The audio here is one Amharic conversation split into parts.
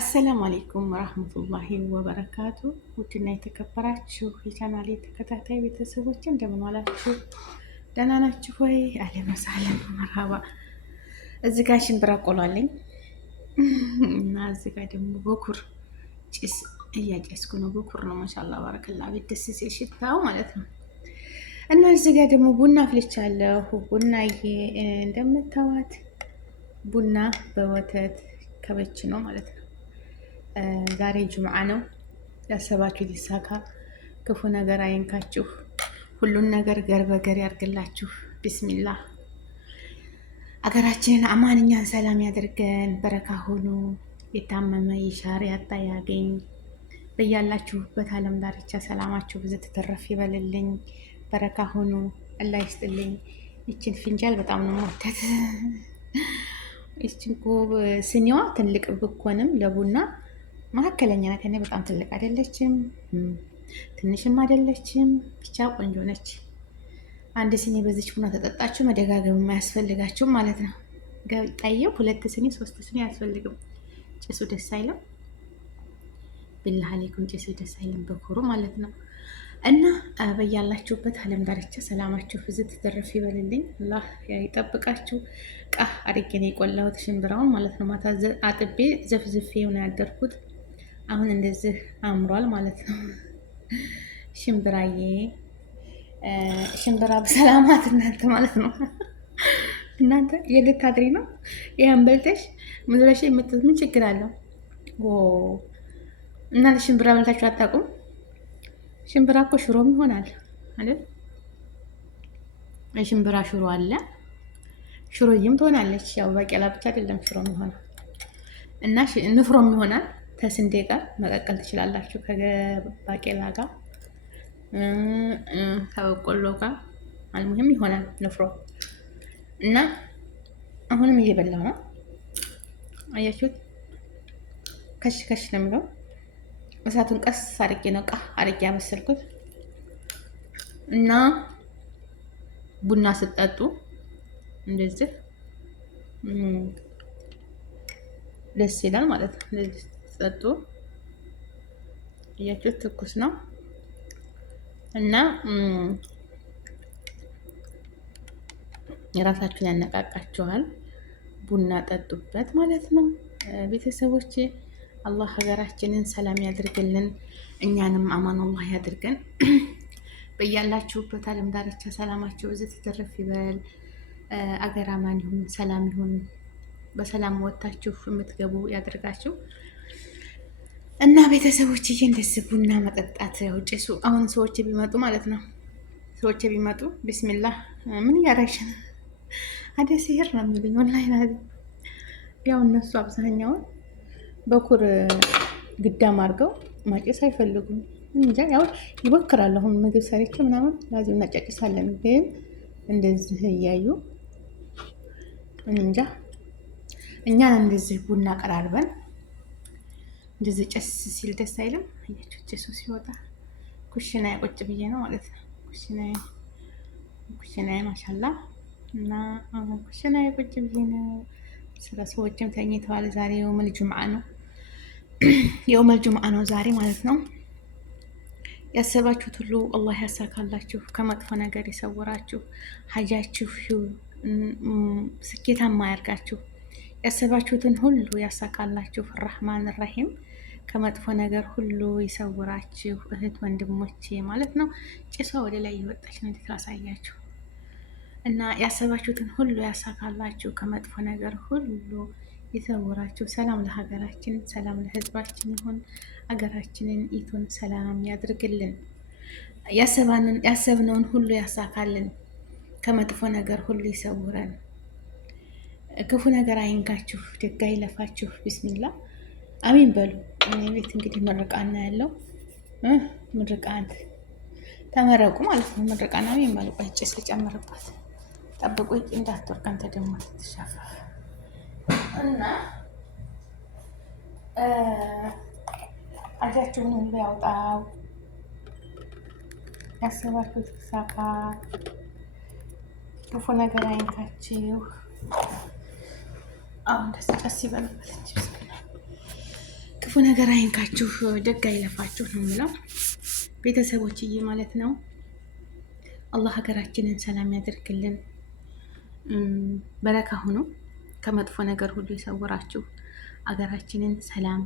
አሰላሙ አሌይኩም ወራህመቱላሂ ወበረካቱ። ውድና የተከበራችሁ የቻናሌ ተከታታይ ቤተሰቦች እንደምን ዋላችሁ? ደህና ናችሁ ወይ? አህለን ወሰህለን መርሀባ። እዚህ ጋር ሽንብራ ቆሏለኝ እና እዚህ ጋር ደግሞ በኩር ጭስ እያጨስኩ ነው። በኩር ነው ማሻአላ ባረከላ። ቤት ደስ ሲል ሽታው ማለት ነው። እና እዚህ ጋር ደግሞ ቡና አፍልቻለሁ። ቡናዬ እንደምታዋት ቡና በወተት ከበች ነው ማለት ነው። ዛሬ ጁምዓ ነው። ያሰባችሁ ሊሳካ፣ ክፉ ነገር አይንካችሁ፣ ሁሉን ነገር ገር በገር ያርግላችሁ። ቢስሚላህ። አገራችንን አማንኛን ሰላም ያድርገን። በረካ ሁኑ። የታመመ ይሻር፣ ያጣ ያገኝ። በያላችሁበት ዓለም ዳርቻ ሰላማችሁ ብዙ ተተረፍ ይበልልኝ። በረካ ሁኑ። አላህ ይስጥልኝ። ይችን ፍንጃል በጣም ነው የምወዳት። ይችን ስኒዋ ትልቅ ብኮንም ለቡና መካከለኛ ናት። እኔ በጣም ትልቅ አይደለችም፣ ትንሽም አይደለችም፣ ብቻ ቆንጆ ነች። አንድ ስኒ በዚች ቡና ተጠጣችሁ መደጋገም የማያስፈልጋችሁም ማለት ነው። ጠየው 2 ስኒ 3 ስኒ አያስፈልግም። ጭሱ ደስ አይልም። ብላህ አለይኩም ጭሱ ደስ አይልም፣ በኩሩ ማለት ነው። እና በያላችሁበት ዓለም ዳርቻ ሰላማችሁ ፍዝት ትተረፍ ይበልልኝ። አላህ ይጠብቃችሁ። ቃህ አድርጌ ነው የቆላሁት ሽንብራውን ማለት ነው። ማታ አጥቤ ዘፍዝፌው ነው ያደርኩት። አሁን እንደዚህ አምሯል ማለት ነው። ሽንብራዬ ሽንብራ በሰላማት እናንተ ማለት ነው። እናንተ የልት አድሪ ነው ይሄን በልተሽ ምድረሽ የምትት ምን ችግር አለው? እናንተ ሽንብራ በልታችሁ አታውቁም? ሽንብራ እኮ ሽሮም ይሆናል አይደል? የሽንብራ ሽሮ አለ፣ ሽሮዬም ትሆናለች። ያው ባቄላ ብቻ አይደለም ሽሮም ይሆናል እና ንፍሮም ይሆናል። ከስንዴ ጋር መቀቀል ትችላላችሁ፣ ከባቄላ ጋር ከበቆሎ ጋር አልሙሂም ይሆናል ንፍሮ። እና አሁንም እየበላው ነው። አያችሁት? ከሽ ከሽ ነው የሚለው። እሳቱን ቀስ አድርጌ ነው አድርጌ ያበሰልኩት። እና ቡና ስትጠጡ እንደዚህ ደስ ይላል ማለት ነው። እንደዚህ ስትጠጡ እያችሁት ትኩስ ነው እና የራሳችሁን ያነቃቃችኋል። ቡና ጠጡበት ማለት ነው ቤተሰቦቼ። አላህ ሀገራችንን ሰላም ያድርግልን፣ እኛንም አማን አላህ ያድርገን። በያላችሁበት ዓለም ዳርቻ ሰላማችሁ ብዙ ትተረፍ ይበል። አገር አማን ይሁን፣ ሰላም ይሁን። በሰላም ወጥታችሁ የምትገቡ ያድርጋችሁ። እና ቤተሰቦችዬ እንደዚህ ቡና መጠጣት ጭሱ አሁን ሰዎች ቢመጡ ማለት ነው፣ ሰዎች ቢመጡ ቢስሚላህ ምን እያደረግሽ ነው? አደ ሲሄር ነው የሚሉኝ ወላሂ። ያው እነሱ አብዛኛውን በኩር ግዳም አድርገው ማጨስ አይፈልጉም። እንጃ ያው ይሞክራሉ። አሁን ምግብ ሰርቼ ምናምን ላዚም እናጫጭሳለን፣ ግን እንደዚህ እያዩ እንጃ። እኛን እንደዚህ ቡና ቀራርበን እንደዚህ ጨስ ሲል ደስ አይልም? አያችሁ ጭሱ ሲወጣ። ኩሽናዬ ቁጭ ብዬ ነው ማለት ነው። ኩሽናዬ ማሻላ። እና ኩሽናዬ ቁጭ ብዬ ነው። ስለ ሰዎችም ተኝተዋል። ዛሬ የውመል ጁምዓ ነው። የውመል ጁምዓ ነው ዛሬ ማለት ነው። ያሰባችሁት ሁሉ አላህ ያሳካላችሁ፣ ከመጥፎ ነገር ይሰውራችሁ፣ ሀጃችሁ ስኬታማ ያርጋችሁ፣ ያሰባችሁትን ሁሉ ያሳካላችሁ። ረህማን ረሂም ከመጥፎ ነገር ሁሉ ይሰውራችሁ። እህት ወንድሞቼ ማለት ነው። ጭሷ ወደ ላይ እየወጣች ነው፣ እንዴት ላሳያችሁ። እና ያሰባችሁትን ሁሉ ያሳካላችሁ፣ ከመጥፎ ነገር ሁሉ ይሰውራችሁ። ሰላም ለሀገራችን፣ ሰላም ለህዝባችን ይሁን። ሀገራችንን ኢቱን ሰላም ያድርግልን። ያሰብነውን ሁሉ ያሳካልን፣ ከመጥፎ ነገር ሁሉ ይሰውረን። ክፉ ነገር አይንካችሁ፣ ደግ አይለፋችሁ። ቢስሚላ አሚን በሉ። እኔ ቤት እንግዲህ ምርቃና ያለው ምርቃን ተመረቁ ማለት ነው። ምርቃና አሚን በሉ። ቆይ ጭስ ልጨምርባት፣ ጠብቁኝ እንዳትወርቅ። አንተ ደግሞ ትሻፋፍ እና አጃችሁን ሁሉ ያውጣው፣ ያሰባችሁት ይሳካ፣ ክፉ ነገር አይንካችሁ። አሁን ደስ ጨስ ይበልበት እንጂ መጥፎ ነገር አይንካችሁ፣ ደግ አይለፋችሁ ነው የምለው ቤተሰቦችዬ ማለት ነው። አላህ ሀገራችንን ሰላም ያደርግልን። በረካ ሁኑ፣ ከመጥፎ ነገር ሁሉ ይሰውራችሁ። ሀገራችንን ሰላም፣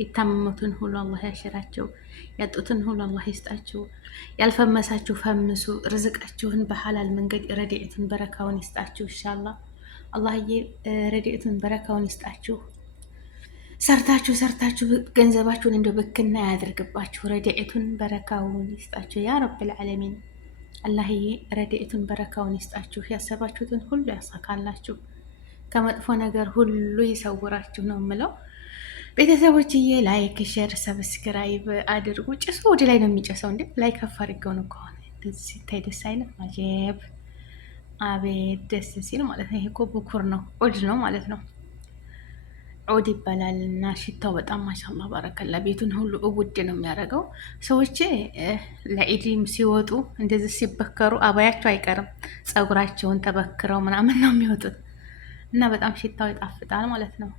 የታመሙትን ሁሉ አላህ ያሽራቸው፣ ያጡትን ሁሉ አላህ ይስጣችሁ። ያልፈመሳችሁ ፈምሱ፣ ርዝቃችሁን በሐላል መንገድ ረድኤቱን በረካውን ይስጣችሁ። ኢንሻአላህ አላህዬ ረድኤቱን በረካውን ይስጣችሁ። ሰርታችሁ ገንዘባችሁን እንደ ብክና ያደርግባችሁ። ረድኤቱን በረካውን ይስጣችሁ ያ ረብል ዓለሚን። አላህዬ ረድኤቱን በረካውን ይስጣችሁ። ያሰባችሁትን ሁሉ ያሳካላችሁ። ከመጥፎ ነገር ሁሉ ይሰውራችሁ ነው የምለው። ቤተሰቦችዬ ላይክ፣ ሼር፣ ሰብስክራይብ አድርጉ። ጭሱ ወደ ላይ ነው የሚጨሰው እንዴ? ላይ ከፍ አድርገው ነው ከሆነ ሲታይ ደስ አይነት ማጀብ። አቤት ደስ ሲል ማለት ነው። ይሄ እኮ ብኩር ነው፣ ዑድ ነው ማለት ነው። ዑድ ይባላል እና ሽታው በጣም ማሻላ ባረከላ። ቤቱን ሁሉ እውድ ነው የሚያደርገው። ሰዎች ለኢድም ሲወጡ እንደዚህ ሲበከሩ አባያቸው አይቀርም፣ ፀጉራቸውን ተበክረው ምናምን ነው የሚወጡት እና በጣም ሽታው ይጣፍጣል ማለት ነው።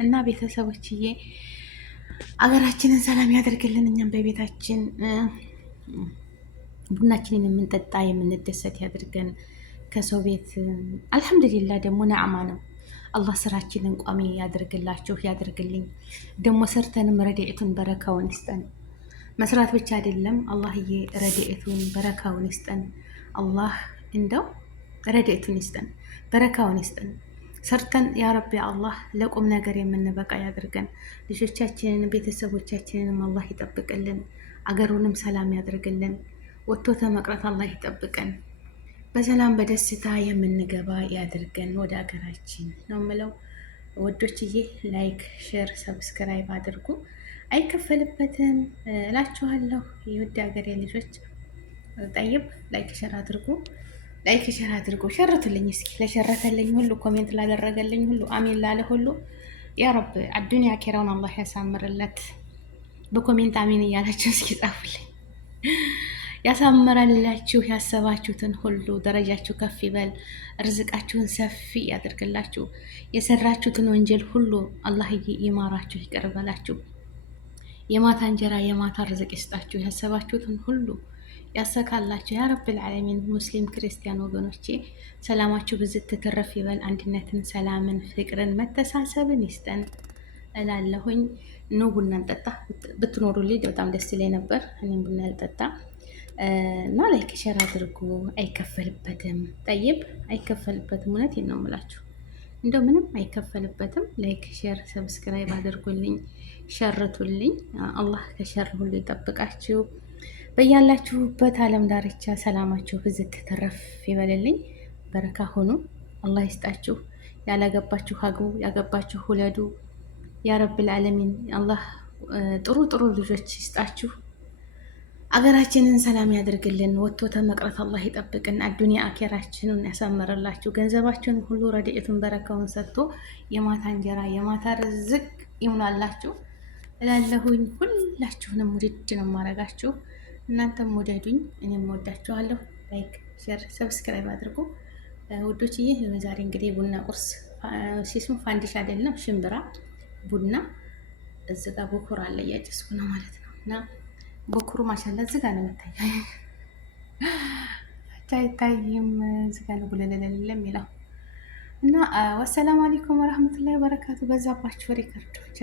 እና ቤተሰቦችዬ አገራችንን ሰላም ያደርግልን። እኛም በቤታችን ቡናችንን የምንጠጣ የምንደሰት ያድርገን። ከሰው ቤት አልሐምዱሊላ ደግሞ ነዕማ ነው። አላህ ስራችንን ቋሚ ያደርግላችሁ ያደርግልኝ። ደግሞ ሰርተንም ረድኤቱን በረካውን ይስጠን። መስራት ብቻ አይደለም አላህዬ ረድኤቱን በረካውን ይስጠን። አላህ እንደው ረድኤቱን ይስጠን፣ በረካውን ይስጠን። ሰርተን ያ ረቢ አላህ ለቁም ነገር የምንበቃ ያድርገን። ልጆቻችንን ቤተሰቦቻችንንም አላህ ይጠብቅልን። አገሩንም ሰላም ያደርግልን። ወጥቶ ተመቅረት አላህ ይጠብቀን። በሰላም በደስታ የምንገባ ያድርገን ወደ ሀገራችን ነው የምለው። ወዶችዬ ላይክ፣ ሼር፣ ሰብስክራይብ አድርጉ። አይከፈልበትም እላችኋለሁ። የወደ ሀገሬ ልጆች ጠይብ ላይክ ሼር አድርጉ። ላይክ ሼር አድርጉ። ሸርቱልኝ እስኪ ለሸረተልኝ ሁሉ ኮሜንት ላደረገልኝ ሁሉ አሚን ላለ ሁሉ ያ ረብ አዱንያ አኬራውን አላህ ያሳምርለት። በኮሜንት አሚን እያላችሁ እስኪ ጻፉልኝ። ያሳምራላችሁ። ያሰባችሁትን ሁሉ ደረጃችሁ ከፍ ይበል። ርዝቃችሁን ሰፊ ያደርግላችሁ። የሰራችሁትን ወንጀል ሁሉ አላህ ይማራችሁ፣ ይቅር በላችሁ። የማታ እንጀራ የማታ ርዝቅ ይስጣችሁ። ያሰባችሁትን ሁሉ ያሰካላችሁ ያ ረብል ዓለሚን። ሙስሊም ክርስቲያን ወገኖቼ ሰላማችሁ ብዝት ትረፍ ይበል። አንድነትን፣ ሰላምን፣ ፍቅርን፣ መተሳሰብን ይስጠን እላለሁኝ። ኑ ቡና እንጠጣ። ብትኖሩልኝ በጣም ደስ ይለኝ ነበር። እኔም ቡና ልጠጣ እና ላይክ ሼር አድርጉ። አይከፈልበትም፣ ጠይብ አይከፈልበትም። እውነቴን ነው የምላችሁ፣ እንደው ምንም አይከፈልበትም። ላይክ ሼር ሰብስክራይብ አድርጉልኝ፣ ሸርቱልኝ። አላህ ከሸር ሁሉ ይጠብቃችሁ። በያላችሁበት ዓለም ዳርቻ ሰላማችሁ ብዝት ተረፍ ይበልልኝ። በረካ ሆኑ። አላህ ይስጣችሁ። ያላገባችሁ አግቡ፣ ያገባችሁ ውለዱ። ያ ረብል ዓለሚን አላህ ጥሩ ጥሩ ልጆች ይስጣችሁ። አገራችንን ሰላም ያደርግልን። ወጥቶ ተመቅረት አላህ ይጠብቅን። አዱንያ አኬራችንን ያሳመረላችሁ። ገንዘባችሁን ሁሉ ረድኤቱን በረካውን ሰጥቶ የማታ እንጀራ የማታ ርዝቅ ይሙላላችሁ እላለሁኝ። ሁላችሁንም ውድድ ነው ማረጋችሁ። እናንተም ውደዱኝ፣ እኔም ወዳችኋለሁ። ላይክ ሼር ሰብስክራይብ አድርጉ ውዶችዬ። ዛሬ እንግዲህ ቡና ቁርስ ሲስሙ ፋንዲሽ አይደለም ሽምብራ ቡና እዚህ ጋር በኩር አለ እያጨስኩ ነው ማለት ነው። እና በኩሩ ማሻላ እዚህ ጋር ነው የምታየው፣ አይታይም። እዚህ ጋር ነው ጉለለለለ የሚለው እና ወሰላም አለይኩም ወራህመቱላሂ ወበረካቱ። በዛባችሁ ሪከርዶች